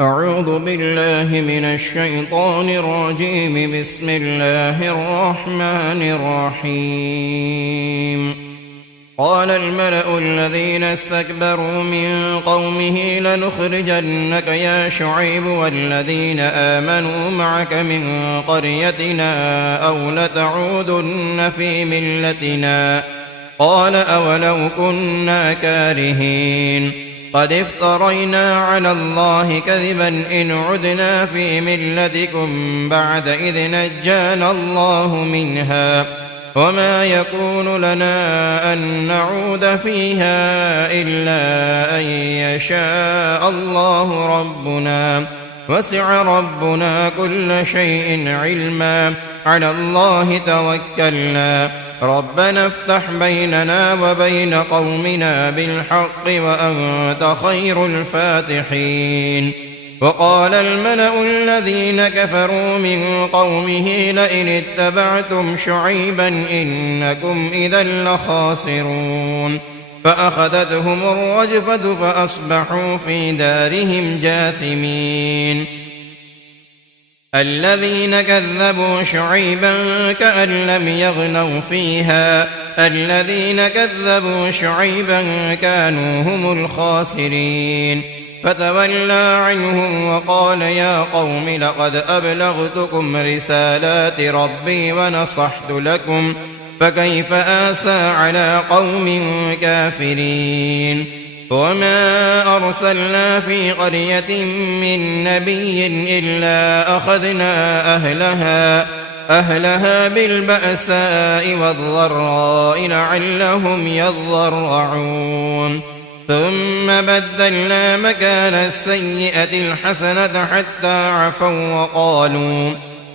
أعوذ بالله من الشيطان الرجيم. بسم الله الرحمن الرحيم. قال الملأ الذين استكبروا من قومه لنخرجنك يا شعيب والذين آمنوا معك من قريتنا أو لتعودن في ملتنا. قال أولو كنا كارهين قد افترينا على الله كذبا إن عدنا في ملتكم بعد إذ نجانا الله منها وما يكون لنا أن نعود فيها إلا أن يشاء الله ربنا وسع ربنا كل شيء علما على الله توكلنا ربنا افتح بيننا وبين قومنا بالحق وأنت خير الفاتحين. وقال الملأ الذين كفروا من قومه لئن اتبعتم شعيبا إنكم إذا لخاسرون. فأخذتهم الرجفة فأصبحوا في دارهم جاثمين. الذين كذبوا شعيبا كأن لم يغنوا فيها الذين كذبوا شعيبا كانوا هم الخاسرين. فتولى عنهم وقال يا قوم لقد أبلغتكم رسالات ربي ونصحت لكم فكيف آسى على قوم كافرين. وما أرسلنا في قرية من نبي إلا أخذنا أهلها بالبأساء والضراء لعلهم يضرعون. ثم بدلنا مكان السيئة الحسنة حتى عفوا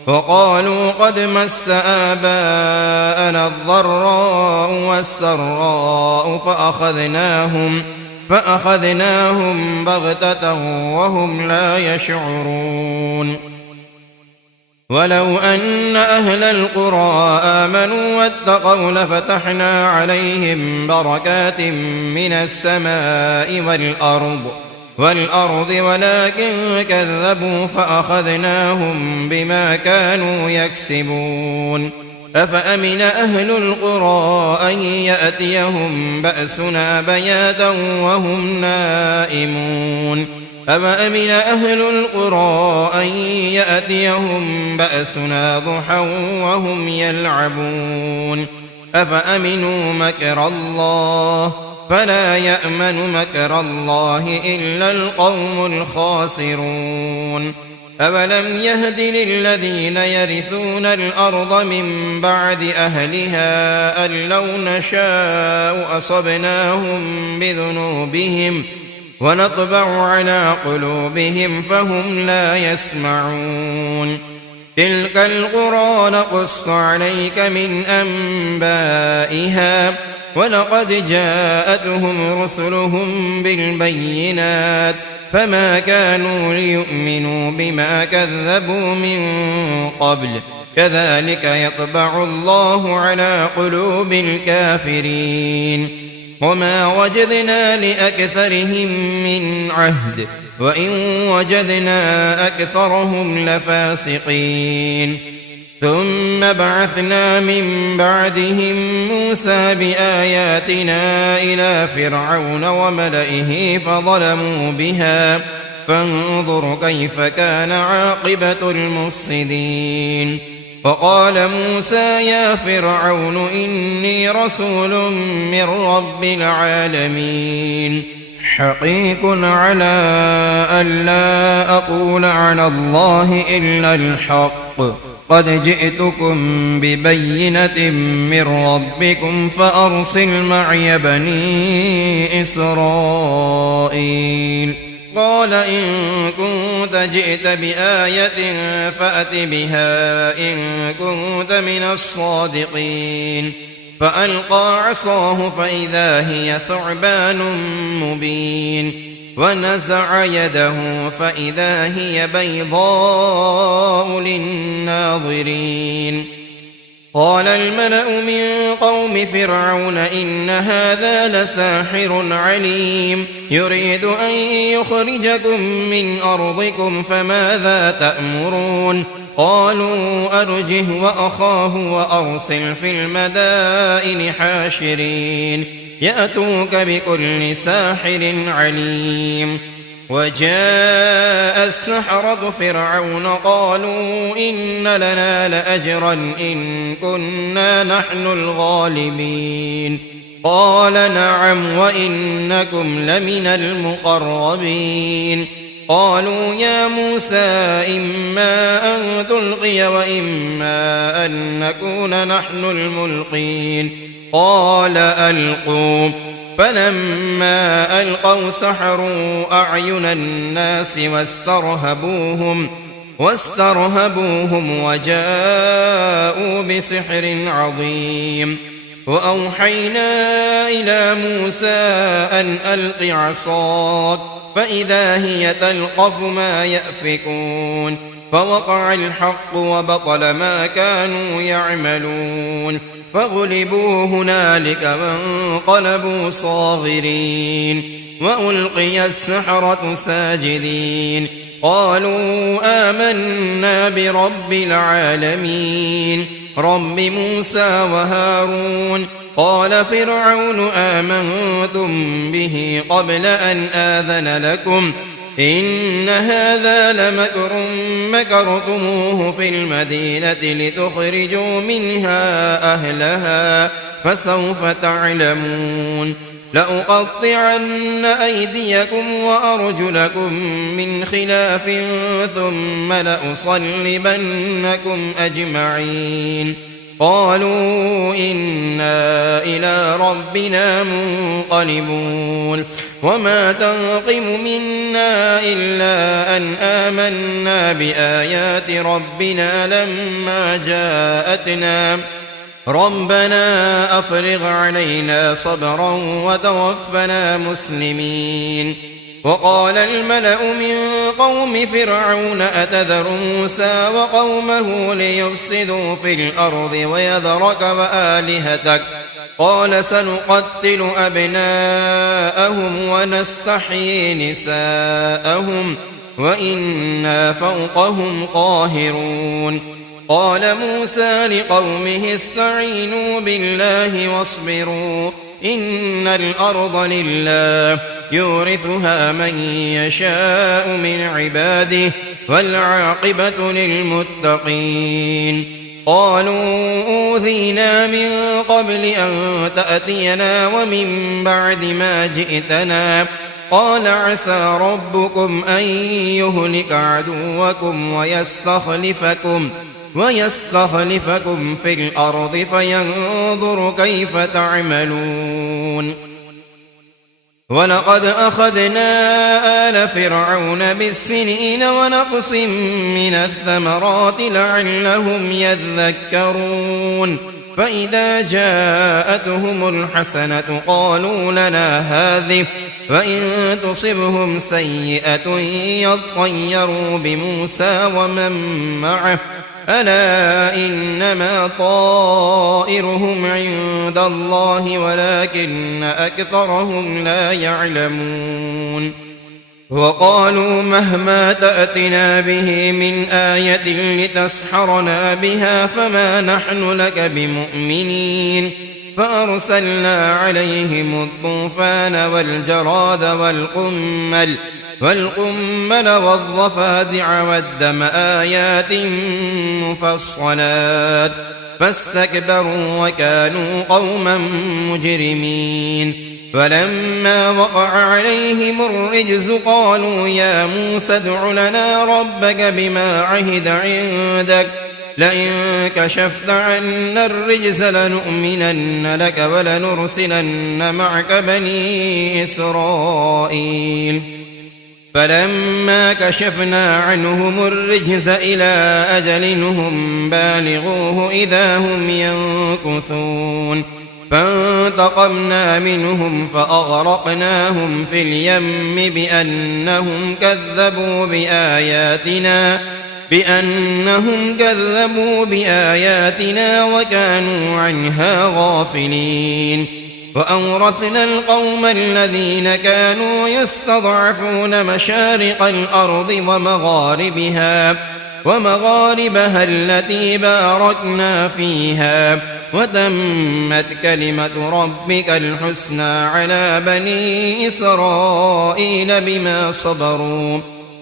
وقالوا قد مس آباءنا الضراء والسراء فأخذناهم بغتة وهم لا يشعرون. ولو أن أهل القرى آمنوا واتقوا لفتحنا عليهم بركات من السماء والأرض ولكن كذبوا فأخذناهم بما كانوا يكسبون. أفأمن أهل القرى أن يأتيهم بأسنا بياتا وهم نائمون أفأمن أهل القرى أن يأتيهم بأسنا ضحى وهم يلعبون أفأمنوا مكر الله فلا يأمن مكر الله إلا القوم الخاسرون. أولم يهد للذين يرثون الأرض من بعد أهلها أن لو نشاء أصبناهم بذنوبهم ونطبع على قلوبهم فهم لا يسمعون. تلك القرى نقص عليك من أنبائها ولقد جاءتهم رسلهم بالبينات فما كانوا ليؤمنوا بما كذبوا من قبل كذلك يطبع الله على قلوب الكافرين. وما وجدنا لأكثرهم من عهد وإن وجدنا أكثرهم لفاسقين. ثم بعثنا من بعدهم موسى بآياتنا إلى فرعون وملئه فظلموا بها فانظر كيف كان عاقبة المفسدين. وقال موسى يا فرعون إني رسول من رب العالمين حقيق على ألا أقول على الله إلا الحق قد جئتكم ببينة من ربكم فأرسل معي بني إسرائيل. قال إن كنت جئت بآية فأت بها إن كنت من الصادقين. فألقى عصاه فإذا هي ثعبان مبين ونزع يده فإذا هي بيضاء للناظرين. قال الملأ من قوم فرعون إن هذا لساحر عليم يريد أن يخرجكم من أرضكم فماذا تأمرون قالوا أرجه وأخاه وأرسل في المدائن حاشرين يأتوك بكل ساحر عليم وجاء السحرة فرعون قالوا إن لنا لأجرا إن كنا نحن الغالبين قال نعم وإنكم لمن المقربين قالوا يا موسى إما أن تلقي وإما أن نكون نحن الملقين قال ألقوا فلما ألقوا سحروا أعين الناس واسترهبوهم وجاءوا بسحر عظيم وأوحينا إلى موسى أن ألق عصاك فإذا هي تلقف ما يأفكون فوقع الحق وبطل ما كانوا يعملون فغلبوا هنالك وانقلبوا صاغرين وألقي السحرة ساجدين قالوا آمنا برب العالمين رب موسى وهارون قال فرعون آمنتم به قبل أن آذن لكم إن هذا لمكر مكرتموه في المدينة لتخرجوا منها أهلها فسوف تعلمون لأقطعن أيديكم وأرجلكم من خلاف ثم لأصلبنكم أجمعين قالوا إنا إلى ربنا منقلبون وما تنقم منا إلا أن آمنا بآيات ربنا لما جاءتنا ربنا أفرغ علينا صبرا وتوفنا مسلمين وقال الملأ من قوم فرعون أتذر موسى وقومه ليفسدوا في الأرض ويذرك وآلهتك قال سنقتل أبناءهم ونستحيي نساءهم وإنا فوقهم قاهرون قال موسى لقومه استعينوا بالله واصبروا إن الأرض لله يورثها من يشاء من عباده والعاقبة للمتقين قالوا أوذينا من قبل أن تأتينا ومن بعد ما جئتنا قال عسى ربكم أن يهلك عدوكم ويستخلفكم في الأرض فينظر كيف تعملون ولقد أخذنا آل فرعون بالسنين ونقص من الثمرات لعلهم يذكرون فإذا جاءتهم الحسنة قالوا لنا هذه وإن تصبهم سيئة يطيروا بموسى ومن معه ألا إنما طائرهم عند الله ولكن أكثرهم لا يعلمون وقالوا مهما تأتنا به من آية لتسحرنا بها فما نحن لك بمؤمنين فأرسلنا عليهم الطوفان والجراد والقمل والضفادع والدم آيات مفصلات فاستكبروا وكانوا قوما مجرمين فلما وقع عليهم الرجز قالوا يا موسى ادع لنا ربك بما عهد عندك لئن كشفت عنا الرجز لنؤمنن لك ولنرسلن معك بني إسرائيل فلما كشفنا عنهم الرجز إلى أجل هم بالغوه إذا هم ينكثون فانتقمنا منهم فأغرقناهم في اليم بأنهم كذبوا بأنهم كذبوا بآياتنا وكانوا عنها غافلين. وأورثنا القوم الذين كانوا يستضعفون مشارق الأرض ومغاربها التي باركنا فيها، وتمت كلمة ربك الحسنى على بني إسرائيل بما صبروا،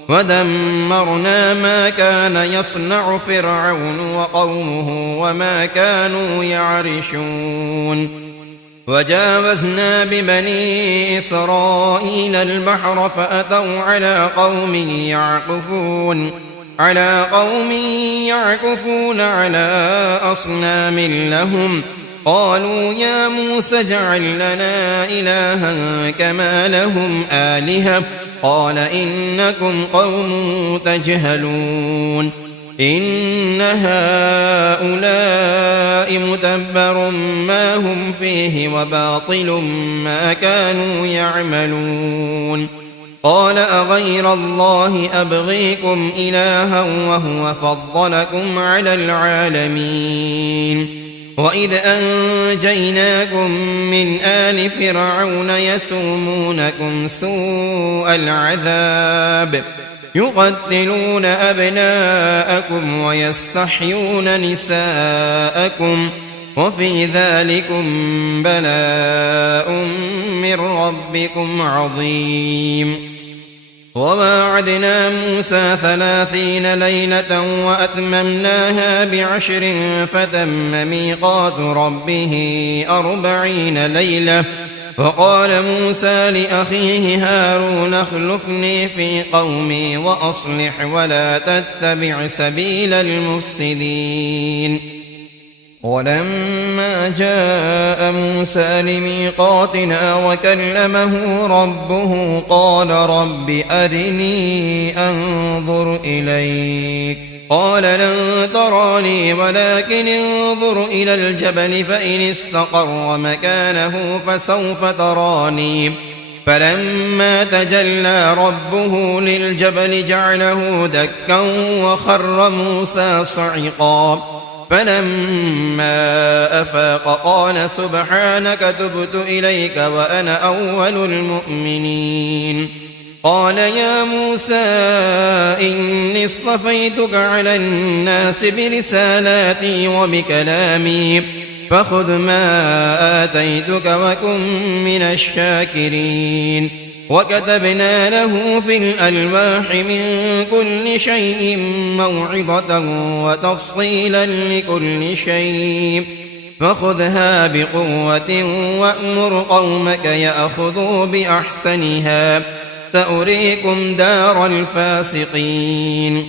ودمرنا ما كان يصنع فرعون وقومه وما كانوا يعرشون. وجاوزنا ببني إسرائيل البحر فأتوا على قوم يعكفون على أصنام لهم، قالوا يا موسى اجعل لنا إلها كما لهم آلهة، قال إنكم قوم تجهلون. إن هؤلاء متبر ما هم فيه وباطل ما كانوا يعملون. قال أغير الله أبغيكم إلها وهو فضلكم على العالمين. وإذ أنجيناكم من آل فرعون يسومونكم سوء العذاب يقتلون أبناءكم ويستحيون نساءكم وفي ذلكم بلاء من ربكم عظيم. وواعدنا موسى 30 ليلة وأتممناها ب10 فتم ميقات ربه 40 ليلة. فقال موسى لأخيه هارون اخلفني في قومي وأصلح ولا تتبع سبيل المفسدين. ولما جاء موسى لميقاتنا وكلمه ربه قال رب أرني أنظر إليك، قال لن تراني ولكن انظر إلى الجبل فإن استقر مكانه فسوف تراني. فلما تجلى ربه للجبل جعله دكا وخر موسى صعقا. فلما أفاق قال سبحانك تبت إليك وأنا أول المؤمنين. قال يا موسى إني اصطفيتك على الناس برسالاتي وبكلامي فخذ ما آتيتك وكن من الشاكرين. وكتبنا له في الألواح من كل شيء موعظة وتفصيلا لكل شيء فخذها بقوة وأمر قومك يأخذوا بأحسنها سأريكم دار الفاسقين.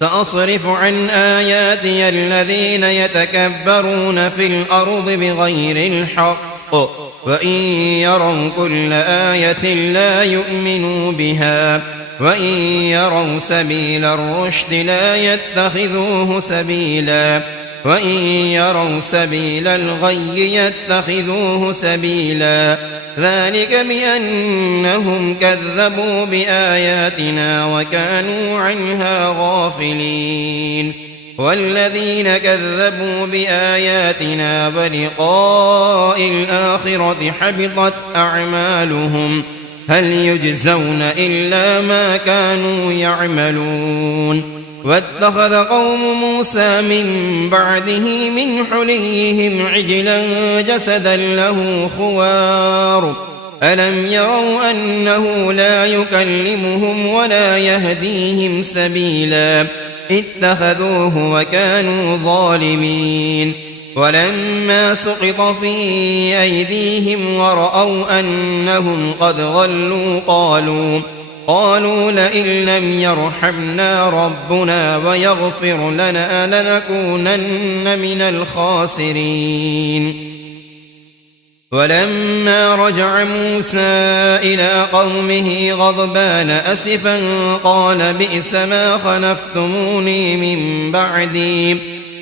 سأصرف عن آياتي الذين يتكبرون في الأرض بغير الحق وإن يروا كل آية لا يؤمنوا بها وإن يروا سبيل الرشد لا يتخذوه سبيلا وإن يروا سبيل الغي يتخذوه سبيلا. ذلك بأنهم كذبوا بآياتنا وكانوا عنها غافلين. والذين كذبوا بآياتنا ولقاء الآخرة حبطت أعمالهم هل يجزون إلا ما كانوا يعملون. واتخذ قوم موسى من بعده من حليهم عجلا جسدا له خوار ألم يروا أنه لا يكلمهم ولا يهديهم سبيلا اتخذوه وكانوا ظالمين. ولما سقط في أيديهم ورأوا أنهم قد ضلوا قالوا لئن لم يرحمنا ربنا ويغفر لنا لنكونن من الخاسرين. ولما رجع موسى إلى قومه غضبان أسفا قال بئس ما خلفتموني من بعدي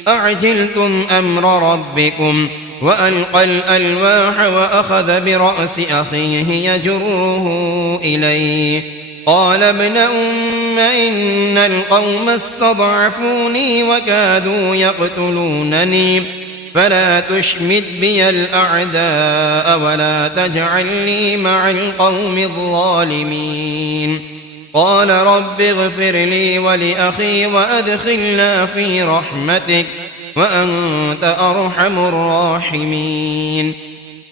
أعجلتم أمر ربكم وألقى الألواح وأخذ برأس أخيه يجره إليه قال ابن إن القوم استضعفوني وكادوا يقتلونني فلا تشمت بي الأعداء ولا تجعلني مع القوم الظالمين. قال رب اغفر لي ولأخي وأدخلنا في رحمتك وأنت أرحم الراحمين.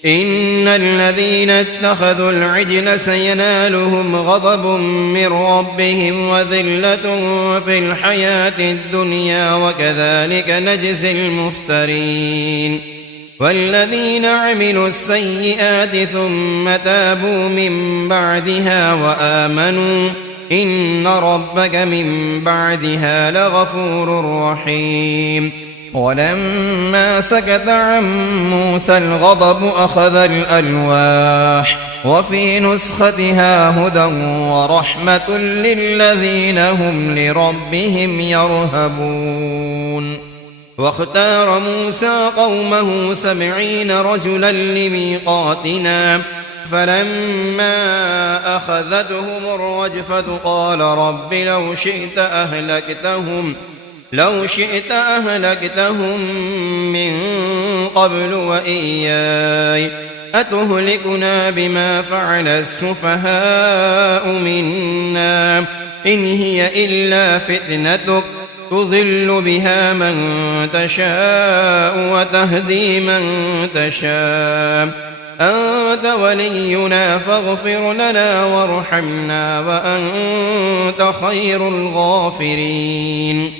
إن الذين اتخذوا العجل سينالهم غضب من ربهم وذلة في الحياة الدنيا وكذلك نجزي المفترين. والذين عملوا السيئات ثم تابوا من بعدها وآمنوا إن ربك من بعدها لغفور رحيم. ولما سكت عن موسى الغضب أخذ الألواح وفي نسختها هدى ورحمة للذين هم لربهم يرهبون. واختار موسى قومه 70 رجلا لميقاتنا فلما أخذتهم الرجفة قال رب لو شئت أهلكتهم من قبل وإياي أتهلكنا بما فعل السفهاء منا إن هي إلا فتنتك تضل بها من تشاء وتهدي من تشاء أنت ولينا فاغفر لنا وارحمنا وأنت خير الغافرين.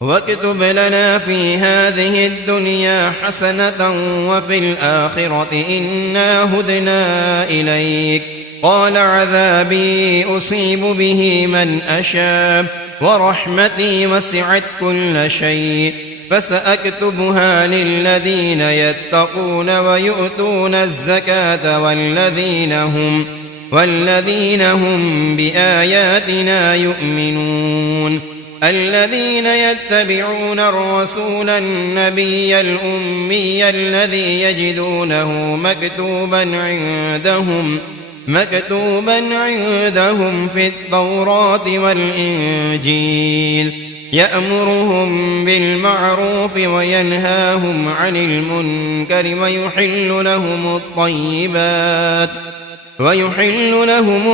واكتب لنا في هذه الدنيا حسنة وفي الآخرة إنا هدنا إليك. قال عذابي أصيب به من أشاء ورحمتي وسعت كل شيء فسأكتبها للذين يتقون ويؤتون الزكاة والذين هم بآياتنا يؤمنون. الذين يتبعون الرسول النبي الأمي الذي يجدونه مكتوبا عندهم في التوراة والإنجيل يأمرهم بالمعروف وينهاهم عن المنكر ويحل لهم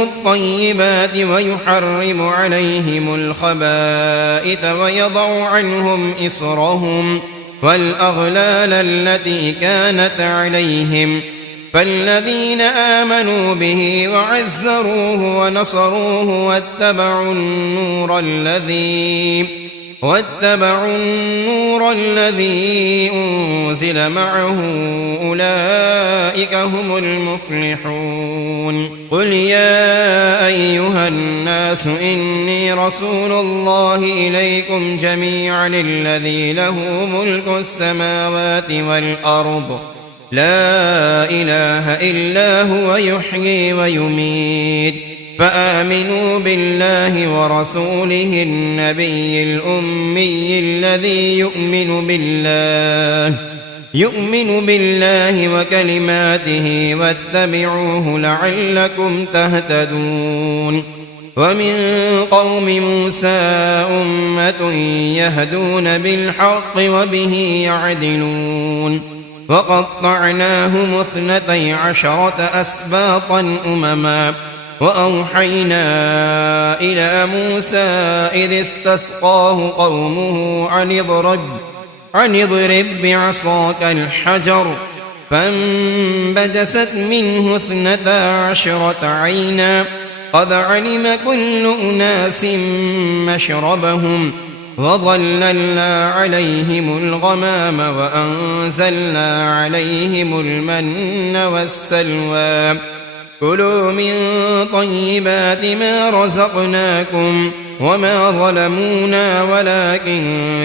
الطيبات ويحرم عليهم الخبائث ويضع عنهم إصرهم والأغلال التي كانت عليهم. فالذين آمنوا به وعزروه ونصروه واتبعوا النور الذي أنزل معه أولئك هم المفلحون. قل يا أيها الناس إني رسول الله إليكم جميعا الذي له ملك السماوات والأرض لا إله إلا هو يحيي ويميت. فآمنوا بالله ورسوله النبي الأمي الذي يؤمن بالله وكلماته واتبعوه لعلكم تهتدون. ومن قوم موسى أمة يهدون بالحق وبه يعدلون. وقطعناهم 12 أسباطا أمما وأوحينا إلى موسى إذ استسقاه قومه أن اضرب بعصاك الحجر فانبجست منه 12 عينا قد علم كل أناس مشربهم وظللنا عليهم الغمام وأنزلنا عليهم المن والسلوى كلوا من طيبات ما رزقناكم وما ظلمونا ولكن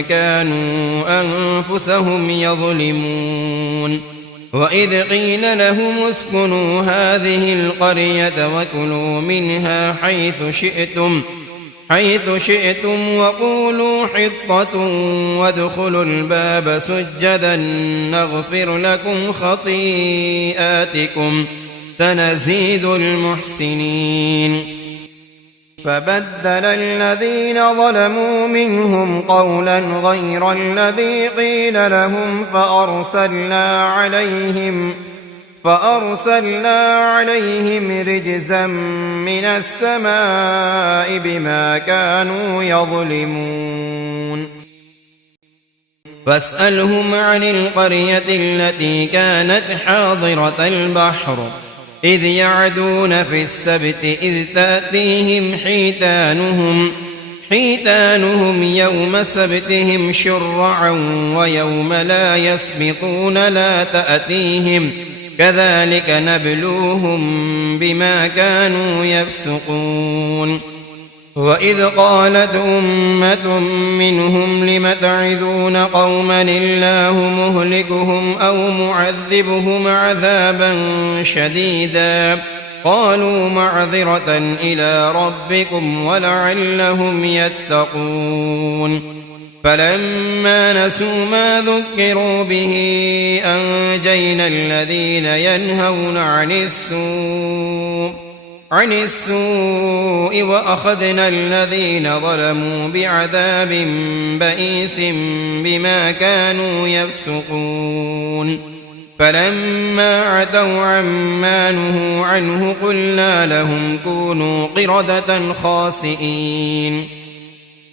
كانوا أنفسهم يظلمون. وإذ قيل لهم اسكنوا هذه القرية وكلوا منها حيث شئتم وقولوا حطة وادخلوا الباب سجدا نغفر لكم خطيئاتكم سنزيد المحسنين. فبدل الذين ظلموا منهم قولا غير الذي قيل لهم فأرسلنا عليهم رجزا من السماء بما كانوا يظلمون فاسألهم عن القرية التي كانت حاضرة البحر إذ يعدون في السبت إذ تأتيهم حيتانهم يوم سبتهم شرعا ويوم لا يسبتون لا تأتيهم كذلك نبلوهم بما كانوا يفسقون وإذ قالت أمة منهم لم تعظون قوما الله مهلكهم أو معذبهم عذابا شديدا قالوا معذرة إلى ربكم ولعلهم يتقون فلما نسوا ما ذكروا به أنجينا الذين ينهون عن السوء وأخذنا الذين ظلموا بعذاب بئيس بما كانوا يفسقون فلما عتوا عما نهوا عنه قلنا لهم كونوا قردة خاسئين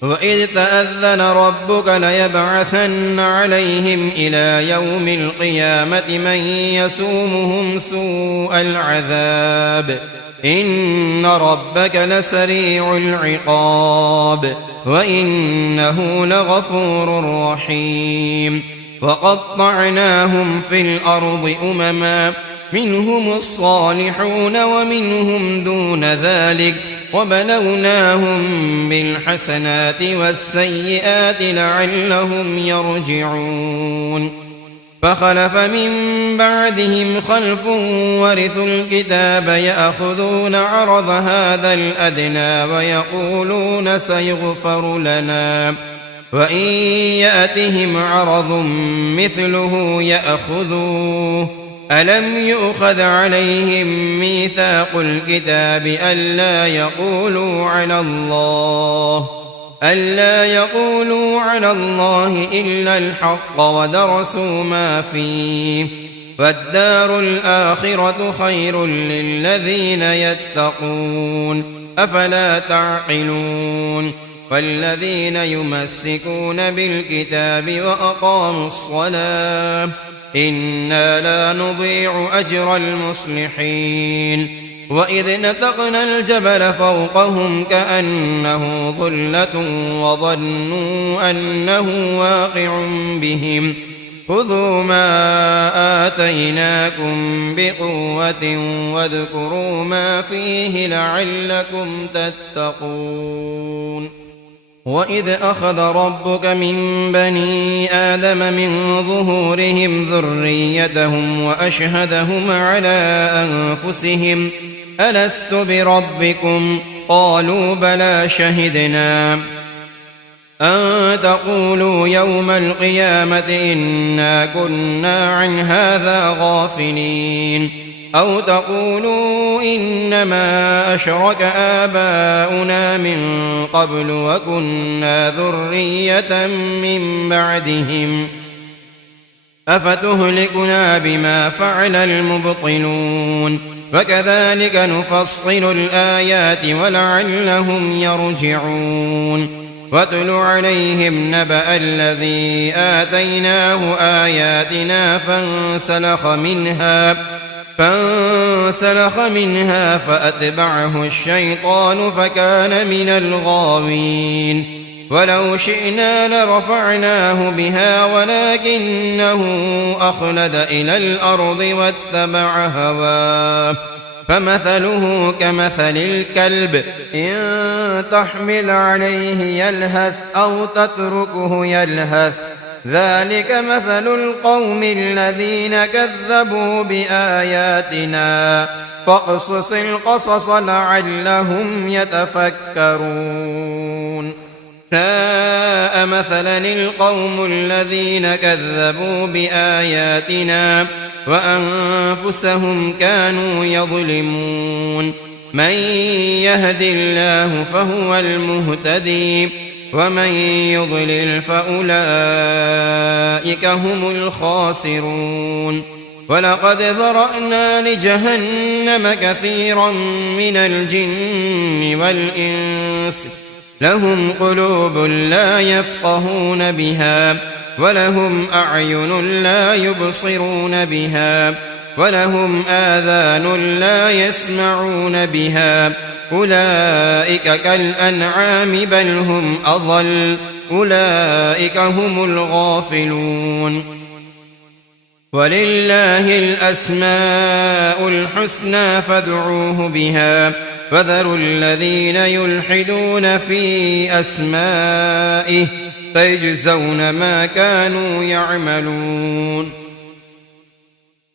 وإذ تأذن ربك ليبعثن عليهم إلى يوم القيامة من يسومهم سوء العذاب إن ربك لسريع العقاب وإنه لغفور رحيم وقطعناهم في الأرض أمما منهم الصالحون ومنهم دون ذلك وبلوناهم بالحسنات والسيئات لعلهم يرجعون فخلف من بعدهم خلف ورثوا الكتاب يأخذون عرض هذا الأدنى ويقولون سيغفر لنا وإن يأتهم عرض مثله يأخذوه ألم يؤخذ عليهم ميثاق الكتاب ألا يقولوا على الله إلا الحق ودرسوا ما فيه فالدار الآخرة خير للذين يتقون أفلا تعقلون والذين يمسكون بالكتاب وأقاموا الصلاة إنا لا نضيع أجر المصلحين وإذ نتقنا الجبل فوقهم كأنه ظلة وظنوا أنه واقع بهم خذوا ما آتيناكم بقوة واذكروا ما فيه لعلكم تتقون وإذ أخذ ربك من بني آدم من ظهورهم ذريتهم وأشهدهم على أنفسهم ألست بربكم قالوا بلى شهدنا أن تقولوا يوم القيامة إنا كنا عن هذا غافلين أو تقولوا إنما أشرك آباؤنا من قبل وكنا ذرية من بعدهم أفتهلكنا بما فعل المبطلون وكذلك نفصل الآيات ولعلهم يرجعون واتل عليهم نبأ الذي آتيناه آياتنا فانسلخ منها فأتبعه الشيطان فكان من الغاوين ولو شئنا لرفعناه بها ولكنه أخلد إلى الأرض واتبع هواه فمثله كمثل الكلب إن تحمل عليه يلهث أو تتركه يلهث ذلك مثل القوم الذين كذبوا بآياتنا فاقصص القصص لعلهم يتفكرون ساء مثلا القوم الذين كذبوا بآياتنا وأنفسهم كانوا يظلمون من يهد الله فهو المهتدي ومن يضلل فأولئك هم الخاسرون ولقد ذرأنا لجهنم كثيرا من الجن والإنس لهم قلوب لا يفقهون بها ولهم أعين لا يبصرون بها ولهم آذان لا يسمعون بها أولئك كالأنعام بل هم أضل أولئك هم الغافلون ولله الأسماء الحسنى فادعوه بها وذروا الذين يلحدون في أسمائه سيجزون ما كانوا يعملون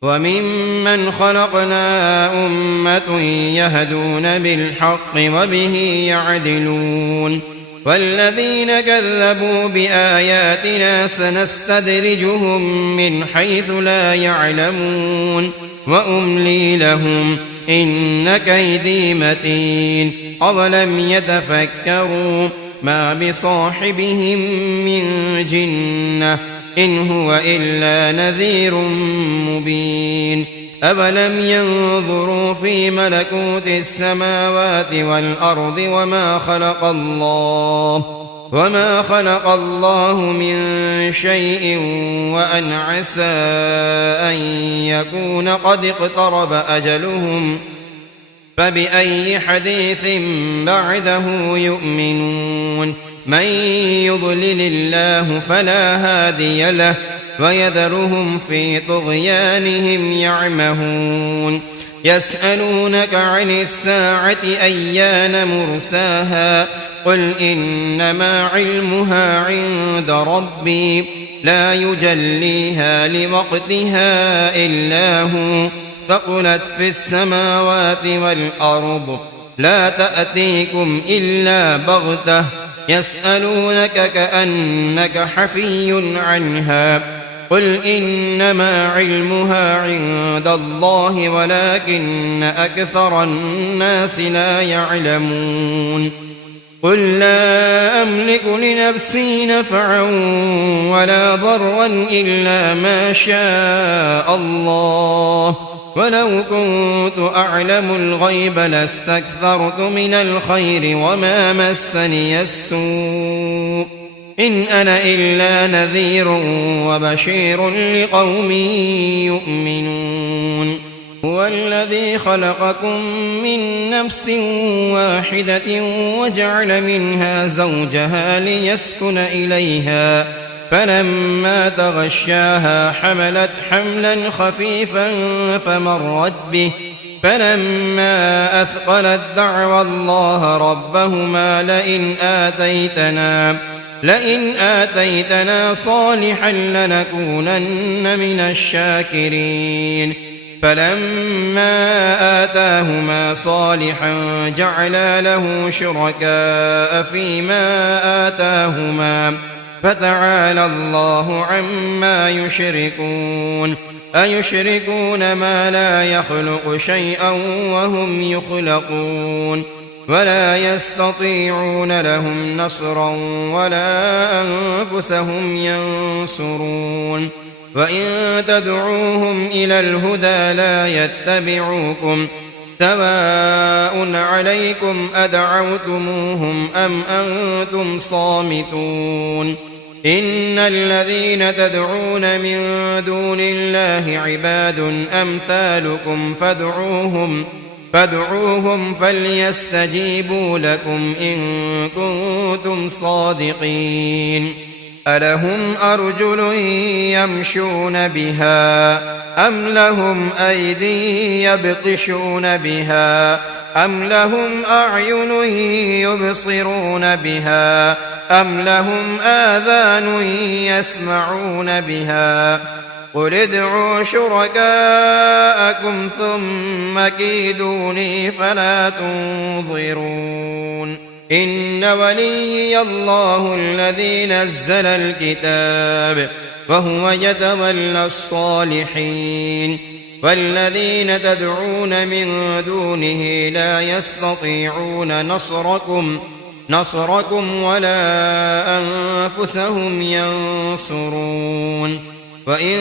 وممن خلقنا أمة يهدون بالحق وبه يعدلون والذين كذبوا بآياتنا سنستدرجهم من حيث لا يعلمون وأملي لهم إن كيدي متين أولم يتفكروا ما بصاحبهم من جنة إن هو إلا نذير مبين أولم ينظروا في ملكوت السماوات والأرض وما خلق الله من شيء وأن عسى أن يكون قد اقترب أجلهم فبأي حديث بعده يؤمنون من يضلل الله فلا هادي له ويذرهم في طغيانهم يعمهون يسألونك عن الساعة أيان مرساها قل إنما علمها عند ربي لا يجليها لوقتها إلا هو ثقلت في السماوات والأرض لا تأتيكم إلا بغتة يسألونك كأنك حفي عنها قل إنما علمها عند الله ولكن أكثر الناس لا يعلمون قل لا أملك لنفسي نفعا ولا ضرا إلا ما شاء الله ولو كنت أعلم الغيب لاستكثرت من الخير وما مسني السوء إن أنا إلا نذير وبشير لقوم يؤمنون هو الذي خلقكم من نفس واحدة وجعل منها زوجها ليسكن إليها فلما تغشاها حملت حملا خفيفا فمرت به فلما أثقلت دعوى الله ربهما لئن آتيتنا صالحا لنكونن من الشاكرين فلما آتاهما صالحا جعلا له شركاء فيما آتاهما فتعالى الله عما يشركون أيشركون ما لا يخلق شيئا وهم يخلقون ولا يستطيعون لهم نصرا ولا أنفسهم ينصرون وإن تدعوهم إلى الهدى لا يتبعوكم سواء عليكم أدعوتموهم أم أنتم صامتون إن الذين تدعون من دون الله عباد أمثالكم فادعوهم فليستجيبوا لكم إن كنتم صادقين ألهم أرجل يمشون بها أم لهم أيدي يبطشون بها أم لهم أعين يبصرون بها أم لهم آذان يسمعون بها قل ادعوا شركاءكم ثم كيدوني فلا تنظرون إن وليي الله الذي نزل الكتاب وهو يتولى الصالحين والذين تدعون من دونه لا يستطيعون نصركم ولا أنفسهم ينصرون وإن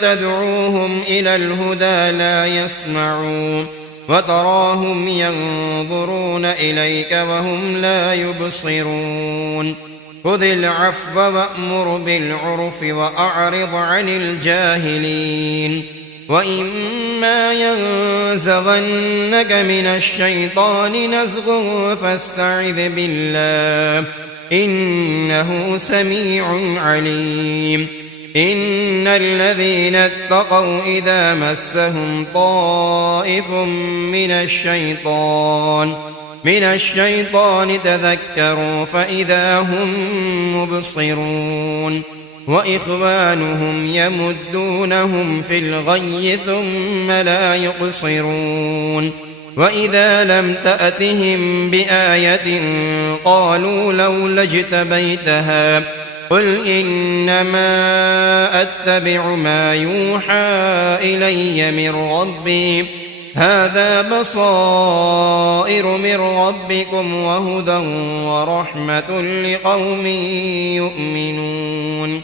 تدعوهم إلى الهدى لا يسمعون وتراهم ينظرون إليك وهم لا يبصرون خذ العفو وأمر بالعرف وأعرض عن الجاهلين وإما ينزغنك من الشيطان نزغ فاستعذ بالله إنه سميع عليم إن الذين اتقوا إذا مسهم طائف من الشيطان تذكروا فإذا هم مبصرون وإخوانهم يمدونهم في الغي ثم لا يقصرون وإذا لم تأتهم بآية قالوا لولا اجتبيتها قل إنما أتبع ما يوحى إلي من ربي هذا بصائر من ربكم وهدى ورحمة لقوم يؤمنون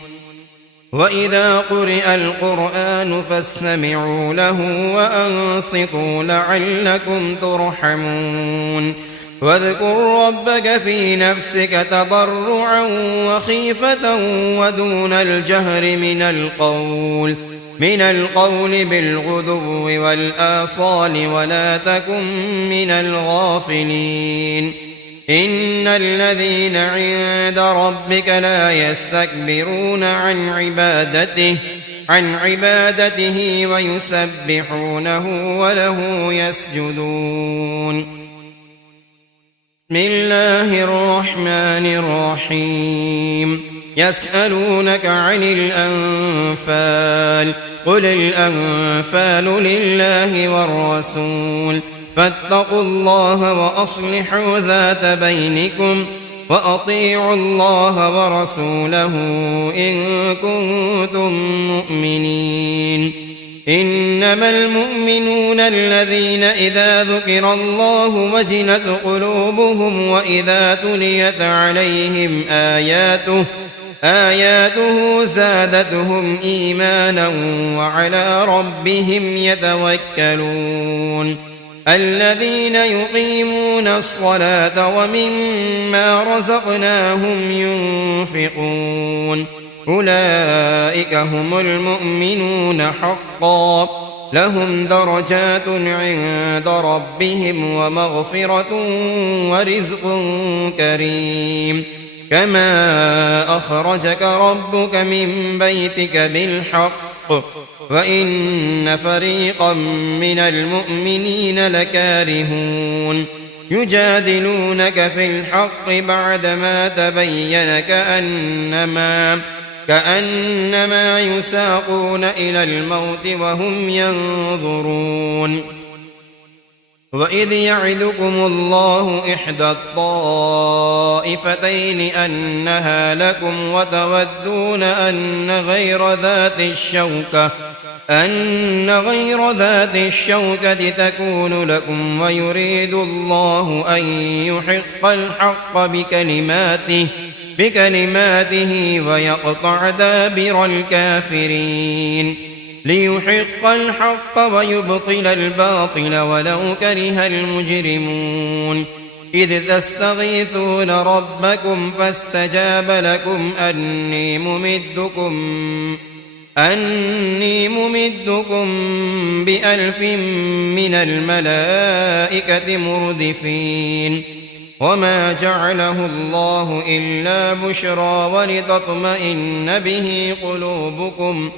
وإذا قرئ القرآن فاستمعوا له وأنصتوا لعلكم ترحمون واذكر ربك في نفسك تضرعا وخيفة ودون الجهر من القول بالغدو والآصال ولا تكن من الغافلين إن الذين عند ربك لا يستكبرون عن عبادته ويسبحونه وله يسجدون بسم الله الرحمن الرحيم يسألونك عن الأنفال قل الأنفال لله والرسول فاتقوا الله وأصلحوا ذات بينكم وأطيعوا الله ورسوله إن كنتم مؤمنين إنما المؤمنون الذين إذا ذكر الله وجلت قلوبهم وإذا تليت عليهم آياته زادتهم إيمانا وعلى ربهم يتوكلون الذين يقيمون الصلاة ومما رزقناهم ينفقون أولئك هم المؤمنون حقا لهم درجات عند ربهم ومغفرة ورزق كريم كما أخرجك ربك من بيتك بالحق وإن فريقا من المؤمنين لكارهون يجادلونك في الحق بعدما تبين كأنما يساقون إلى الموت وهم ينظرون وإذ يعدكم الله إحدى الطائفتين أنها لكم وتودون أن غير ذات الشوكة تكون لكم ويريد الله أن يحق الحق بكلماته ويقطع دابر الكافرين ليحق الحق ويبطل الباطل ولو كره المجرمون إذ تستغيثون ربكم فاستجاب لكم أني ممدكم ب1000 من الملائكة مردفين وما جعله الله إلا بشرى ولتطمئن به قلوبكم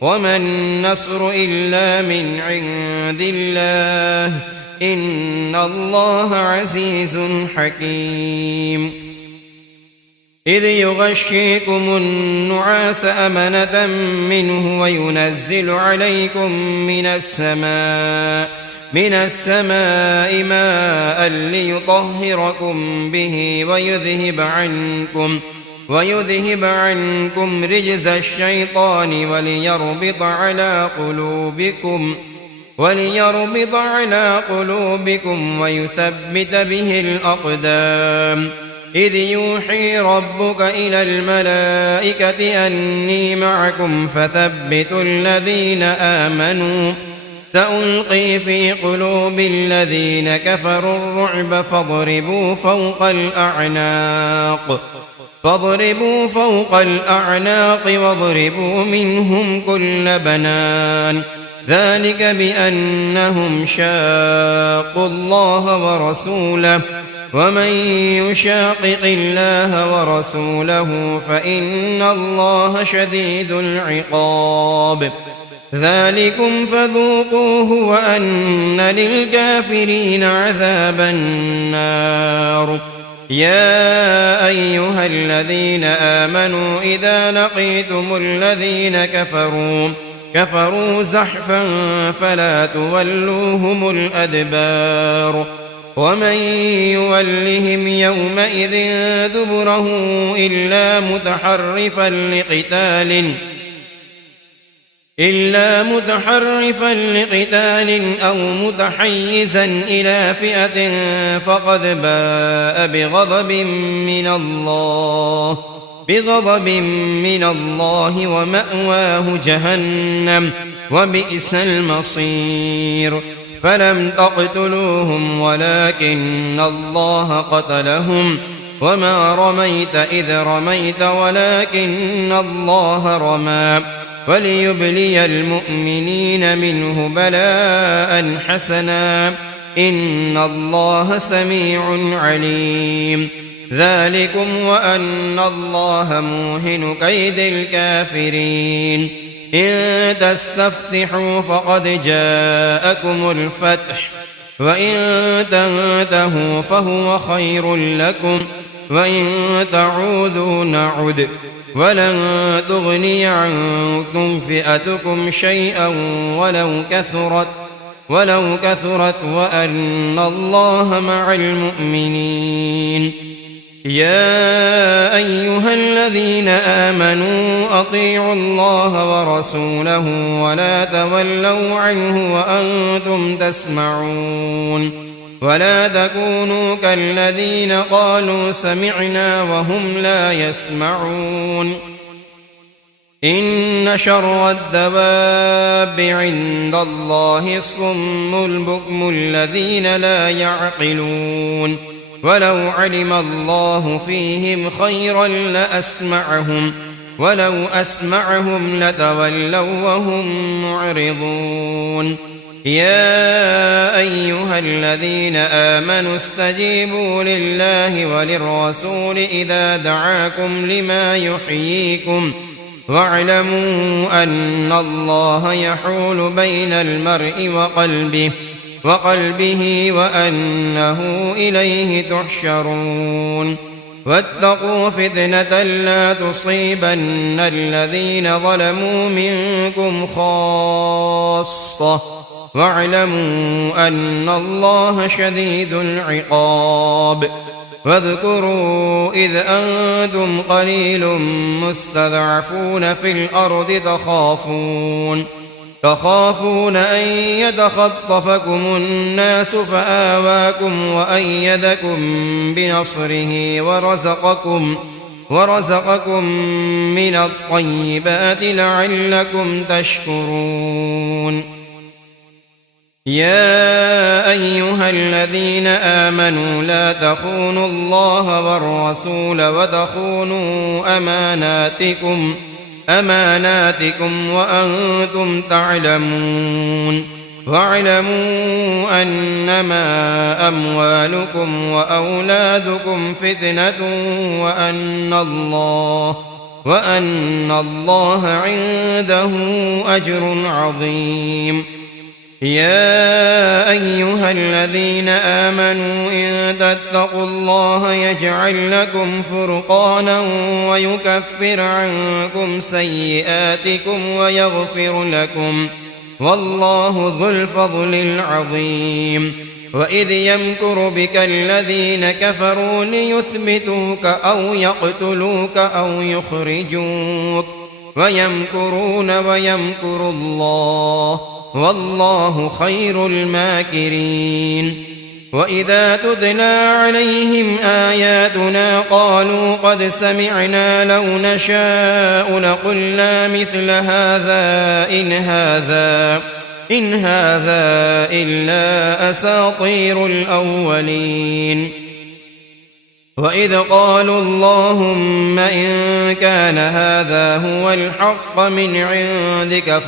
وما النصر إلا من عند الله إن الله عزيز حكيم إذ يغشيكم النعاس أمنة منه وينزل عليكم من السماء ماء ليطهركم به ويذهب عنكم رجز الشيطان وليربط على قلوبكم وليربط على قلوبكم ويثبت به الأقدام إذ يوحي ربك إلى الملائكة أني معكم فثبتوا الذين آمنوا سألقي في قلوب الذين كفروا الرعب فاضربوا فوق الأعناق واضربوا منهم كل بنان ذلك بأنهم شاقوا الله ورسوله ومن يشاقق الله ورسوله فإن الله شديد العقاب ذلكم فذوقوه وأن للكافرين عذاب النار يا أيها الذين آمنوا إذا لقيتم الذين كفروا زحفا فلا تولوهم الأدبار ومن يولهم يومئذ دبره إلا متحرفا لقتال أو متحيزا إلى فئة فقد باء بغضب من الله ومأواه جهنم وبئس المصير فلم تقتلوهم ولكن الله قتلهم وما رميت إذ رميت ولكن الله رمى وليبلي المؤمنين منه بلاء حسنا إن الله سميع عليم ذلكم وأن الله موهن كيد الكافرين إن تستفتحوا فقد جاءكم الفتح وإن تنتهوا فهو خير لكم وإن تعودوا نعد ولن تغني عنكم فئتكم شيئا ولو كثرت وأن الله مع المؤمنين يا أيها الذين آمنوا أطيعوا الله ورسوله ولا تولوا عنه وأنتم تسمعون ولا تكونوا كالذين قالوا سمعنا وهم لا يسمعون إن شر الدواب عند الله الصم البكم الذين لا يعقلون ولو علم الله فيهم خيرا ولو أسمعهم لتولوا وهم معرضون يا أيها الذين آمنوا استجيبوا لله وللرسول إذا دعاكم لما يحييكم واعلموا أن الله يحول بين المرء وقلبه وأنه إليه تحشرون واتقوا فتنة لا تصيبن الذين ظلموا منكم خاصة واعلموا أن الله شديد العقاب واذكروا إذ أنتم قليل مستضعفون في الأرض تخافون أن يتخطفكم الناس فآواكم وأيدكم بنصره ورزقكم من الطيبات لعلكم تشكرون يا أيها الذين آمنوا لا تخونوا الله والرسول وتخونوا أماناتكم وأنتم تعلمون واعلموا أنما أموالكم وأولادكم فتنة وأن الله عنده أجر عظيم يا أيها الذين آمنوا إن تتقوا الله يجعل لكم فرقانا ويكفر عنكم سيئاتكم ويغفر لكم والله ذو الفضل العظيم وإذ يمكر بك الذين كفروا ليثبتوك أو يقتلوك أو يخرجوك ويمكرون ويمكر الله والله خير الماكرين. وإذا تتلى عليهم آياتنا قالوا قد سمعنا لو نشاء لقلنا مثل هذا إن هذا إلا أساطير الأولين. وإذ قالوا اللهم إن كان هذا هو الحق من عندك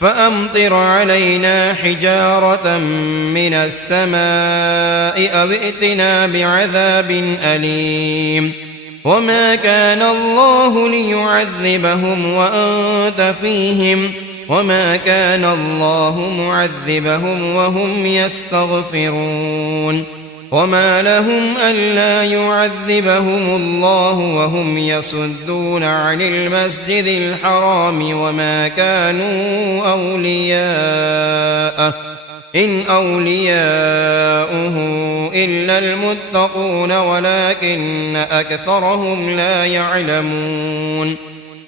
فأمطر علينا حجارة من السماء أو ائتنا بعذاب أليم. وما كان الله ليعذبهم وأنت فيهم وما كان الله معذبهم وهم يستغفرون. وما لهم ألا يعذبهم الله وهم يصدون عن المسجد الحرام وما كانوا أولياءه إن أولياؤه إلا المتقون ولكن أكثرهم لا يعلمون.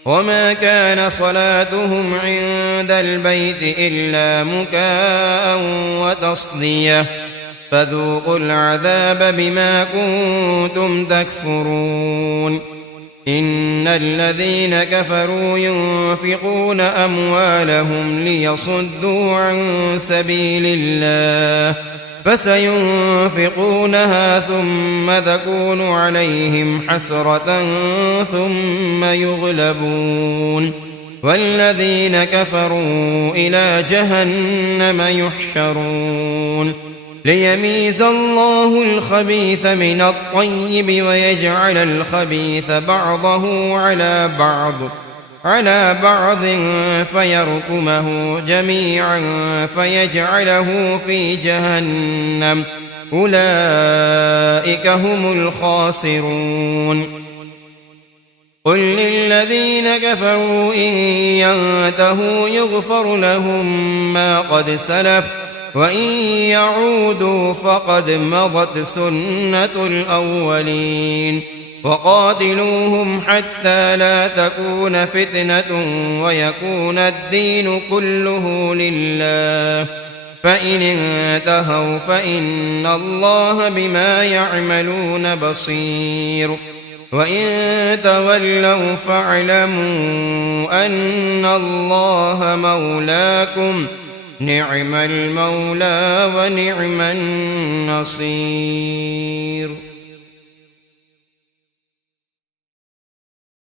وما كان صلاتهم عند البيت إلا مكاء وتصدية فذوقوا العذاب بما كنتم تكفرون. إن الذين كفروا ينفقون أموالهم ليصدوا عن سبيل الله فسينفقونها ثم تكون عليهم حسرة ثم يغلبون والذين كفروا إلى جهنم يحشرون. ليميز الله الخبيث من الطيب ويجعل الخبيث بعضه على بعض فيركمه جميعا فيجعله في جهنم أولئك هم الخاسرون. قل للذين كفروا إن ينتهوا يغفر لهم ما قد سلف وإن يعودوا فقد مضت سنة الأولين. وقاتلوهم حتى لا تكون فتنة ويكون الدين كله لله فإن انتهوا فإن الله بما يعملون بصير. وإن تولوا فاعلموا أن الله مولاكم نعم المولى ونعم النصير.